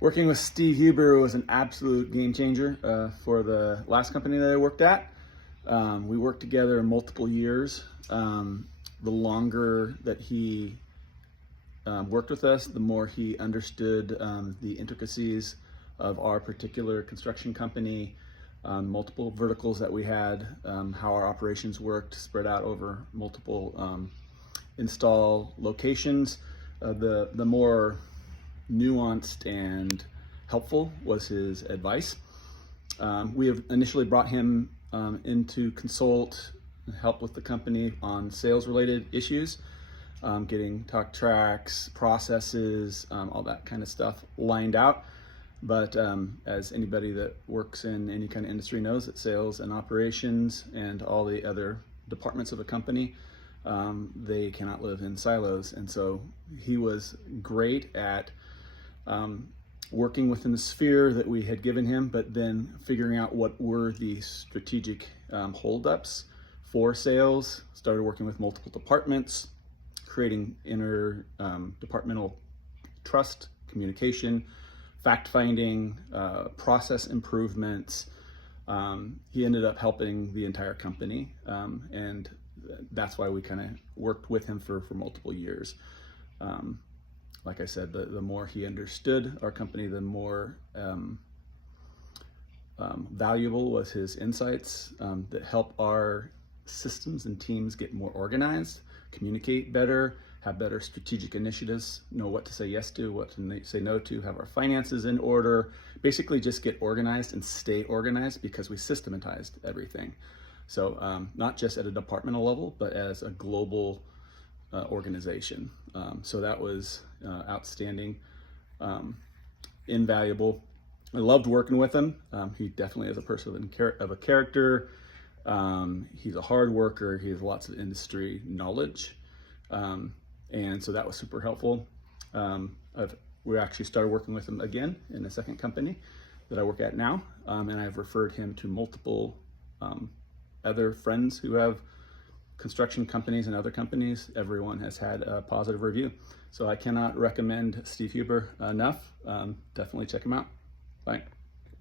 Working with Steve Huber was an absolute game changer for the last company that I worked at. We worked together multiple years. The longer that he worked with us, the more he understood the intricacies of our particular construction company, multiple verticals that we had, how our operations worked spread out over multiple install locations. The more nuanced and helpful was his advice. We have initially brought him in to consult and help with the company on sales related issues, getting talk tracks, processes, all that kind of stuff lined out. But as anybody that works in any kind of industry knows, that sales and operations and all the other departments of a company, they cannot live in silos. And so he was great at working within the sphere that we had given him, but then figuring out what were the strategic holdups for sales. Started working with multiple departments, creating interdepartmental trust, communication, fact-finding, process improvements. He ended up helping the entire company, and that's why we kind of worked with him for multiple years. Like I said, the more he understood our company, the more valuable was his insights that help our systems and teams get more organized, communicate better, have better strategic initiatives, know what to say yes to, what to say no to, have our finances in order, basically just get organized and stay organized because we systematized everything. So not just at a departmental level, but as a global organization. So that was outstanding, invaluable. I loved working with him. He definitely is a person of a character. He's a hard worker. He has lots of industry knowledge. And so that was super helpful. We actually started working with him again in the second company that I work at now. And I've referred him to multiple other friends who have construction companies and other companies. Everyone has had a positive review. So I cannot recommend Steve Huber enough. Definitely check him out. Bye.